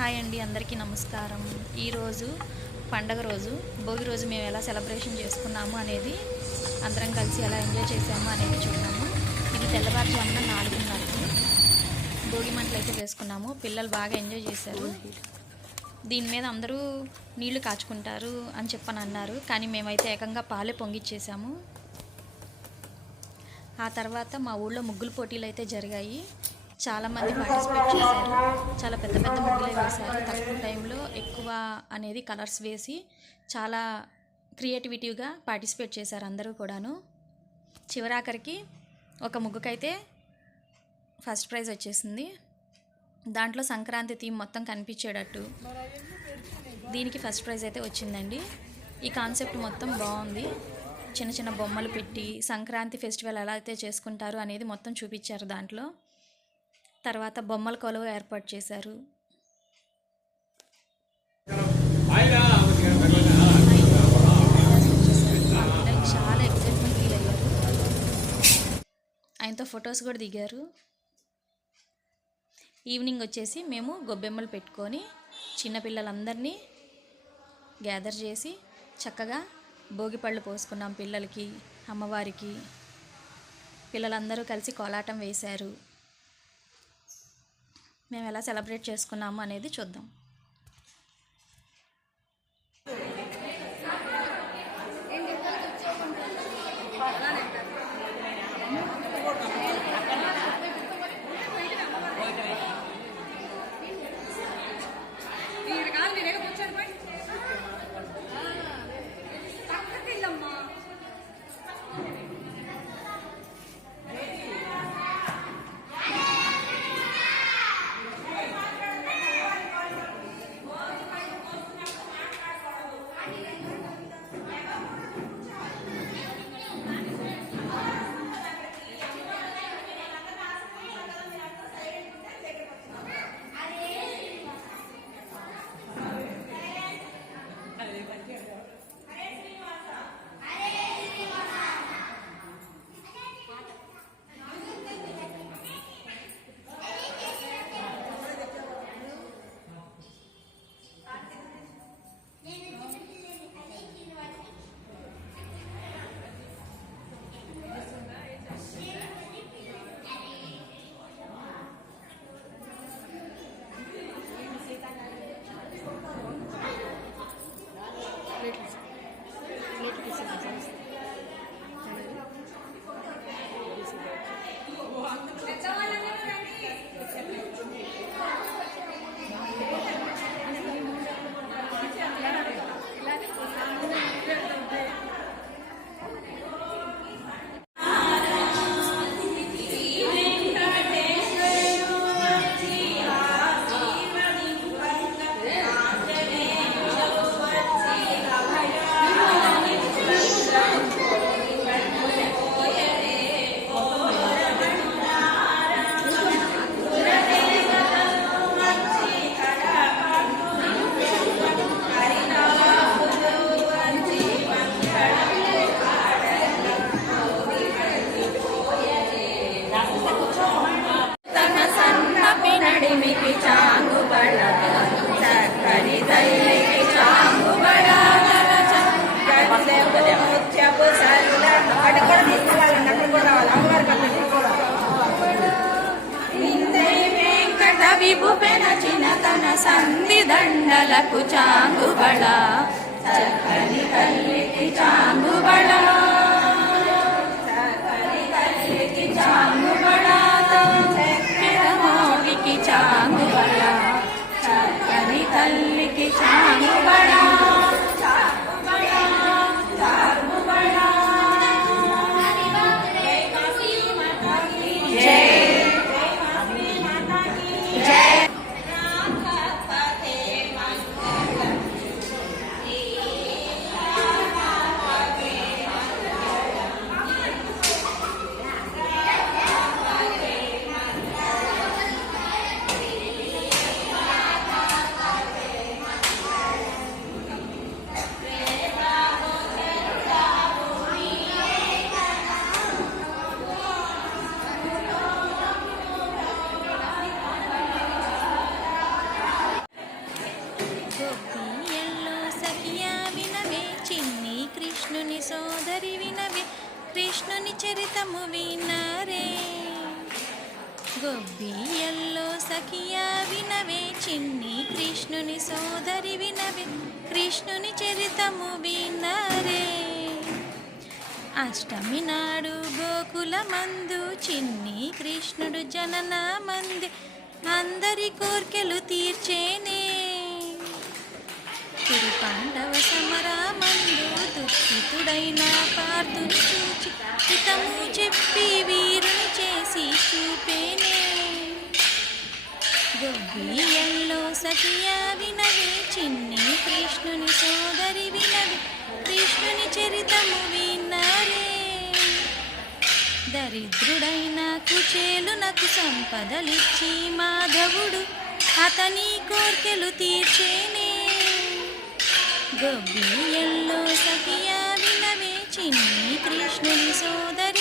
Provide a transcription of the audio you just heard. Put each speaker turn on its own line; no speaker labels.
Hi అండి అందరికీ నమస్కారం. ఈరోజు పండగ రోజు భోగి రోజు మేము ఎలా సెలబ్రేషన్ చేసుకున్నాము అనేది అందరం కలిసి ఎలా ఎంజాయ్ చేసాము అనేది చూద్దాము. ఇది తెల్లవారుజామున నాలుగున్నరకి భోగి మంటలు అయితే వేసుకున్నాము పిల్లలు బాగా ఎంజాయ్ చేశారు. దీని మీద అందరూ నీళ్ళు కాచుకుంటారు అని చెప్పని అన్నారు కానీ మేమైతే ఏకంగా పాలే పొంగిచ్చేసాము. ఆ తర్వాత మా ఊళ్ళో ముగ్గులు పోటీలు అయితే జరిగాయి. చాలామంది పార్టిసిపేట్ చేశారు. చాలా పెద్ద పెద్ద ముగ్గులే వేశారు. తక్కువ టైంలో ఎక్కువ అనేది కలర్స్ వేసి చాలా క్రియేటివిటీగా పార్టిసిపేట్ చేశారు అందరూ కూడాను. చివరాఖరికి ఒక ముగ్గుకైతే ఫస్ట్ ప్రైజ్ వచ్చేసింది. దాంట్లో సంక్రాంతి థీమ్ మొత్తం కనిపించేటట్టు దీనికి ఫస్ట్ ప్రైజ్ అయితే వచ్చిందండి. ఈ కాన్సెప్ట్ మొత్తం బాగుంది. చిన్న చిన్న బొమ్మలు పెట్టి సంక్రాంతి ఫెస్టివల్ ఎలా అయితే చేసుకుంటారు అనేది మొత్తం చూపించారు దాంట్లో. తర్వాత బొమ్మల కొలువు ఏర్పాటు చేశారు. చాలా ఎక్సైట్మెంట్ ఫీల్ అయ్యారు. ఆయనతో ఫొటోస్ కూడా దిగారు. ఈవినింగ్ వచ్చేసి మేము గొబ్బెమ్మలు పెట్టుకొని చిన్నపిల్లలందరినీ గ్యాదర్ చేసి చక్కగా భోగిపళ్ళు పోసుకున్నాం పిల్లలకి అమ్మవారికి. పిల్లలందరూ కలిసి కోలాటం వేశారు. మేము ఎలా సెలబ్రేట్ చేసుకున్నాము అనేది చూద్దాం.
Thank you. విభుపెన చిన్నతన సంధి దండలకు చాంగుబడ చక్కని తల్లికి చాంగుబడ
కృష్ణుని చరితము వినరే గొబ్బియల్లో సఖియా వినవే చిన్ని కృష్ణుని సోదరి వినవే కృష్ణుని చరితము వినరే అష్టమి నాడు గోకుల మందు చిన్ని కృష్ణుడు జనన మంది అందరి కోర్కెలు తీర్చేనే తిరు పాండవ సమరామందు దుఃఖితుడైన పార్థుని చూచి హితము చెప్పి వీరుని చేసి చూపేనే. గొబ్బియల్లో సఖియా వినవి చిన్ని కృష్ణుని సోదరి వినవి కృష్ణుని చరితము విన్నారే. దరిద్రుడైన కుచేలునకు సంపదలిచ్చి మాధవుడు అతని కోర్కెలు తీర్చేనే. గొబ్బియల్లో సఖియా వినవే చిన్ని కృష్ణుని సోదరి